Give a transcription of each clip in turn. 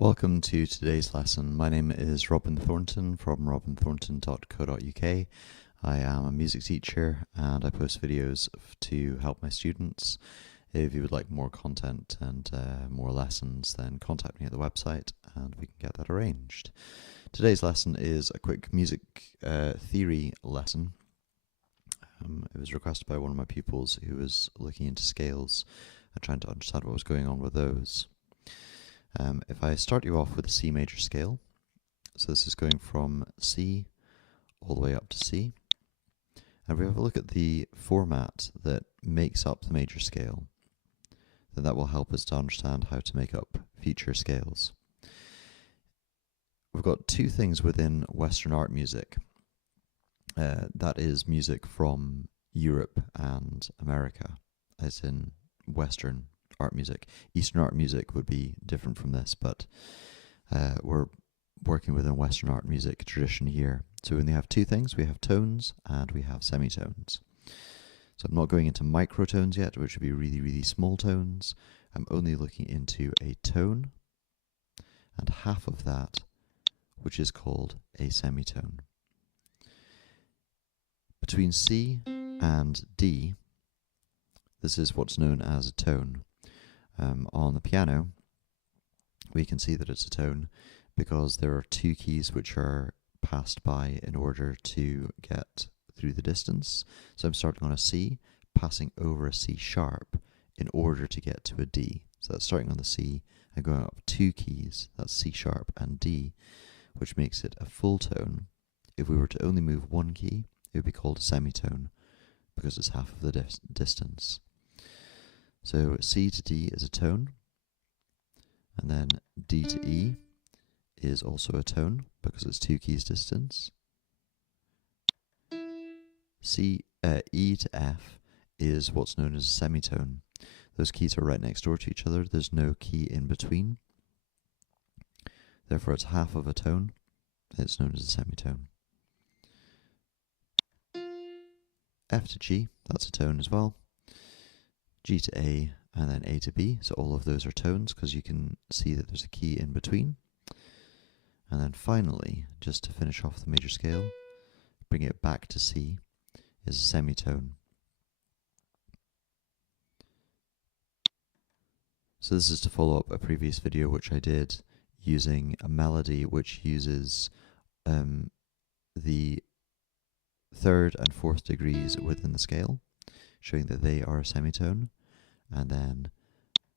Welcome to today's lesson. My name is Robin Thornton from robinthornton.co.uk. I am a music teacher and I post videos to help my students. If you would like more content and more lessons, then contact me at the website and we can get that arranged. Today's lesson is a quick music theory lesson. It was requested by one of my pupils who was looking into scales and trying to understand what was going on with those. If I start you off with a C major scale, so this is going from C all the way up to C, and if we have a look at the format that makes up the major scale, then that will help us to understand how to make up future scales. We've got two things within Western art music. That is music from Europe and America, as in Western art music. Eastern art music would be different from this, but we're working within Western art music tradition here. So we only have two things. We have tones and we have semitones. So I'm not going into microtones yet, which would be really, really small tones. I'm only looking into a tone and half of that, which is called a semitone. Between C and D, this is what's known as a tone. On the piano, we can see that it's a tone because there are two keys which are passed by in order to get through the distance. So I'm starting on a C, passing over a C sharp in order to get to a D. So that's starting on the C and going up two keys, that's C sharp and D, which makes it a full tone. If we were to only move one key, it would be called a semitone because it's half of the distance. So C to D is a tone, and then D to E is also a tone because it's two keys distance. E to F is what's known as a semitone. Those keys are right next door to each other. There's no key in between. Therefore, it's half of a tone. It's known as a semitone. F to G, that's a tone as well. G to A, and then A to B, so all of those are tones because you can see that there's a key in between. And then finally, just to finish off the major scale, bring it back to C, is a semitone. So this is to follow up a previous video which I did using a melody which uses the third and fourth degrees within the scale, showing that they are a semitone, and then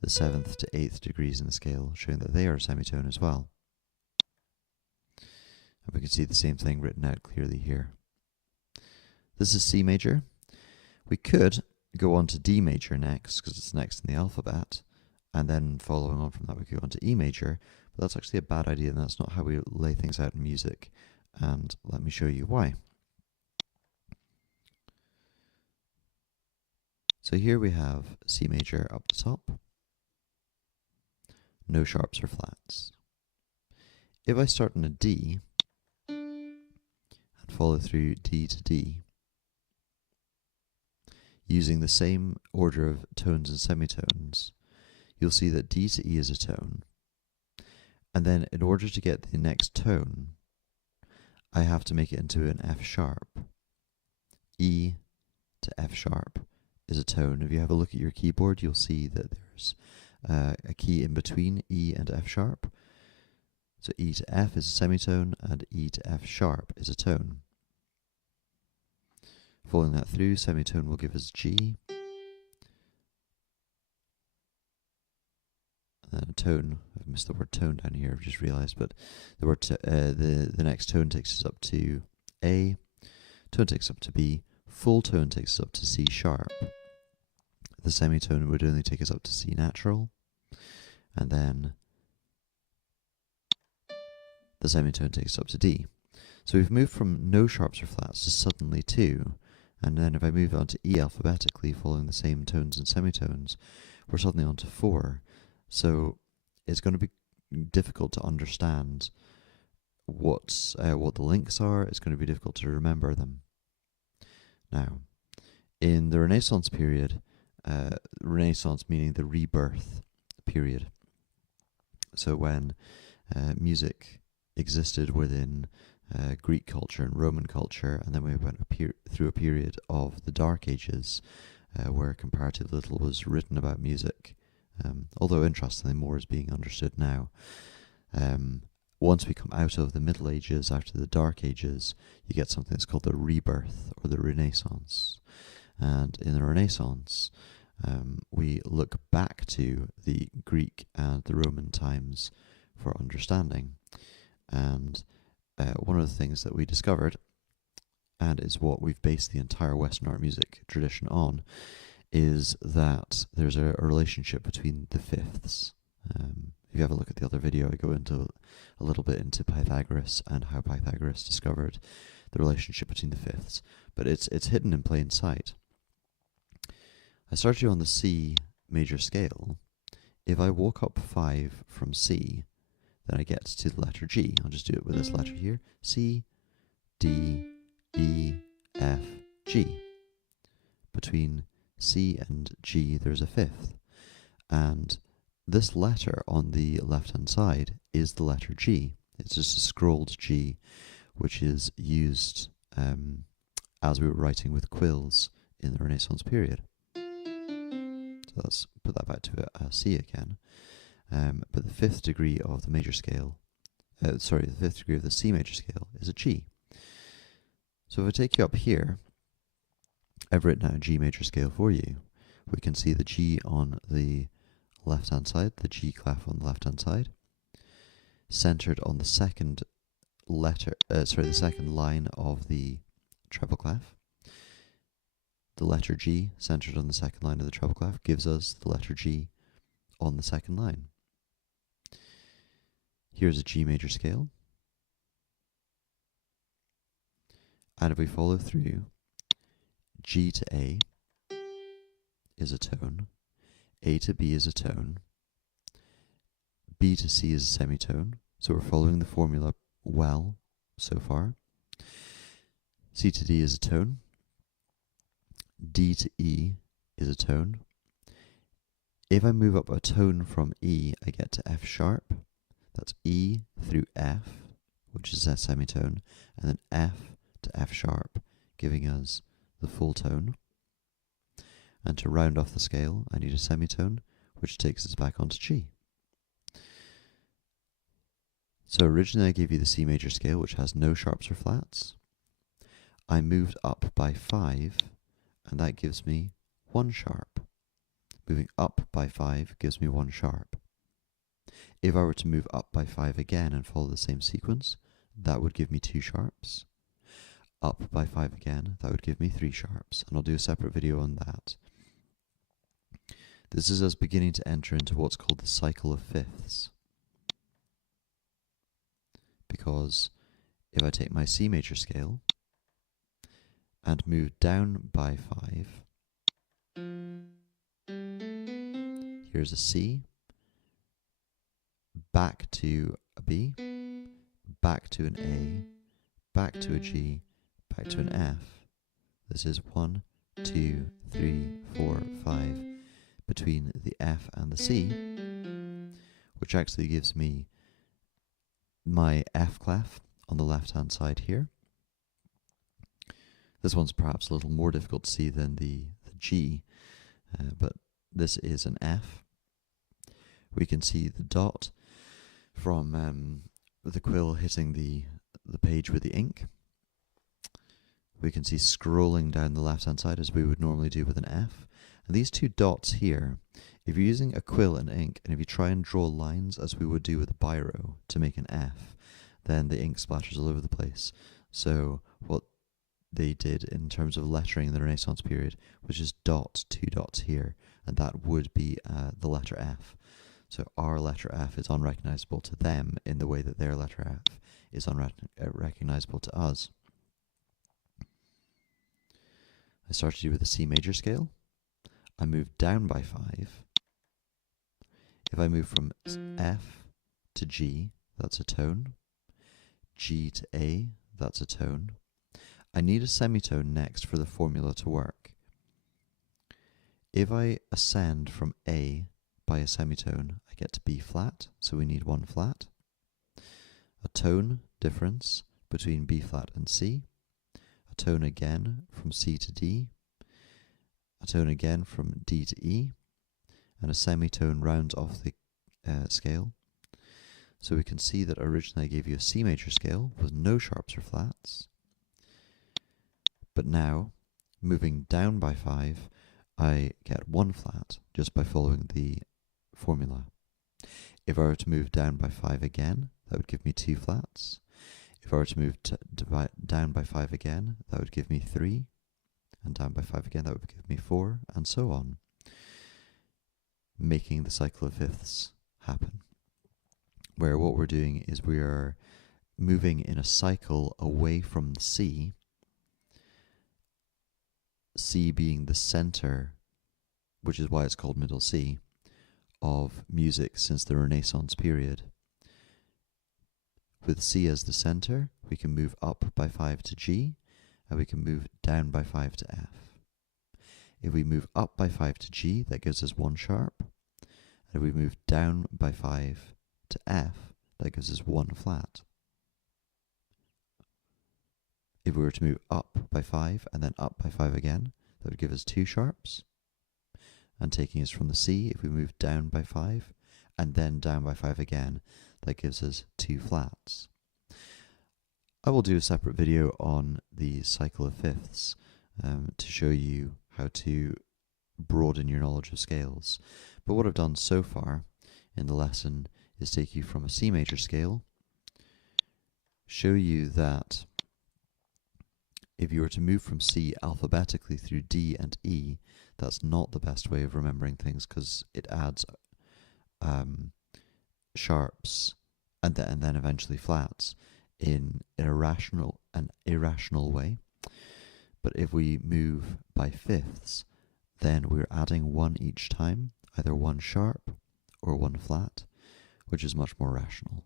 the 7th to 8th degrees in the scale, showing that they are a semitone as well. And we can see the same thing written out clearly here. This is C major. We could go on to D major next, because it's next in the alphabet, and then following on from that we could go on to E major, but that's actually a bad idea, and that's not how we lay things out in music, and let me show you why. So here we have C major up the top, no sharps or flats. If I start on a D and follow through D to D, using the same order of tones and semitones, you'll see that D to E is a tone. And then in order to get the next tone, I have to make it into an F sharp. E to F sharp is a tone. If you have a look at your keyboard, you'll see that there's a key in between E and F sharp. So E to F is a semitone and E to F sharp is a tone. Following that through, semitone will give us G, and then a tone. I've missed the word tone down here, I've just realised, but the word the next tone takes us up to A, tone takes us up to B, full tone takes us up to C sharp. The semitone would only take us up to C natural, and then the semitone takes us up to D. So we've moved from no sharps or flats to suddenly two, and then if I move on to E alphabetically, following the same tones and semitones, we're suddenly on to 4. So it's going to be difficult to understand what the links are. It's going to be difficult to remember them. Now, in the Renaissance period, Renaissance meaning the rebirth period, So when music existed within Greek culture and Roman culture, and then we went through a period of the Dark Ages where comparatively little was written about music, although interestingly more is being understood now. Once we come out of the Middle Ages, after the Dark Ages, you get something that's called the Rebirth or the Renaissance. And in the Renaissance, we look back to the Greek and the Roman times for understanding. And one of the things that we discovered, and is what we've based the entire Western art music tradition on, is that there's a relationship between the fifths. If you have a look at the other video, I go into a little bit into Pythagoras and how Pythagoras discovered the relationship between the fifths, but it's hidden in plain sight. I started you on the C major scale. If I walk up 5 from C, then I get to the letter G. I'll just do it with this letter here. C, D, E, F, G. Between C and G, there's a fifth. And this letter on the left-hand side is the letter G. It's just a scrolled G, which is used as we were writing with quills in the Renaissance period. So let's put that back to a C again. But the fifth degree of the major scale, the fifth degree of the C major scale is a G. So if I take you up here, I've written out a G major scale for you. We can see the G on the left-hand side, the G clef on the left-hand side, centered on the second the second line of the treble clef. The letter G centered on the second line of the treble clef gives us the letter G on the second line. Here's a G major scale. And if we follow through, G to A is a tone, A to B is a tone, B to C is a semitone, so we're following the formula well so far. C to D is a tone, D to E is a tone. If I move up a tone from E, I get to F sharp. That's E through F, which is a semitone, and then F to F sharp, giving us the full tone. And to round off the scale, I need a semitone, which takes us back onto G. So originally I gave you the C major scale, which has no sharps or flats. I moved up by 5, and that gives me 1 sharp. Moving up by 5 gives me 1 sharp. If I were to move up by 5 again and follow the same sequence, that would give me 2 sharps. Up by 5 again, that would give me 3 sharps, and I'll do a separate video on that. This is us beginning to enter into what's called the cycle of fifths. Because if I take my C major scale and move down by 5, here's a C, back to a B, back to an A, back to a G, back to an F. This is 1, 2, 3, 4, 5 between the F and the C, which actually gives me my F clef on the left hand side here. This one's perhaps a little more difficult to see than the G, but this is an F. We can see the dot from the quill hitting the page with the ink. We can see scrolling down the left hand side as we would normally do with an F. And these 2 dots here, if you're using a quill and ink, and if you try and draw lines as we would do with a biro to make an F, then the ink splatters all over the place. So what they did in terms of lettering in the Renaissance period was just dot 2 dots here, and that would be the letter F. So our letter F is unrecognizable to them in the way that their letter F is unrecognizable to us. I started you with a C major scale. I moved down by 5. If I move from F to G, that's a tone. G to A, that's a tone. I need a semitone next for the formula to work. If I ascend from A by a semitone, I get to B flat, so we need one flat. A tone difference between B flat and C. A tone again from C to D. A tone again from D to E. And a semitone rounds off the scale. So we can see that originally I gave you a C major scale with no sharps or flats. But now, moving down by 5, I get one flat just by following the formula. If I were to move down by 5 again, that would give me 2 flats. If I were to move down by 5 again, that would give me 3. And down by 5 again, that would give me 4, and so on, making the cycle of fifths happen. Where what we're doing is we are moving in a cycle away from C, C being the center, which is why it's called middle C, of music since the Renaissance period. With C as the center, we can move up by 5 to G, and we can move down by 5 to F. If we move up by 5 to G, that gives us 1 sharp. And if we move down by 5 to F, that gives us 1 flat. If we were to move up by 5 and then up by 5 again, that would give us 2 sharps. And taking us from the C, if we move down by 5 and then down by 5 again, that gives us 2 flats. I will do a separate video on the cycle of fifths to show you how to broaden your knowledge of scales. But what I've done so far in the lesson is take you from a C major scale, show you that if you were to move from C alphabetically through D and E, that's not the best way of remembering things because it adds sharps and then eventually flats in a rational and irrational way. But if we move by fifths, then we're adding 1 each time, either 1 sharp or 1 flat, which is much more rational.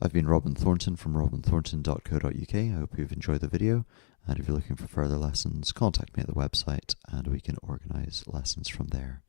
I've been Robin Thornton from robinthornton.co.uk. I hope you've enjoyed the video, and if you're looking for further lessons, contact me at the website and we can organise lessons from there.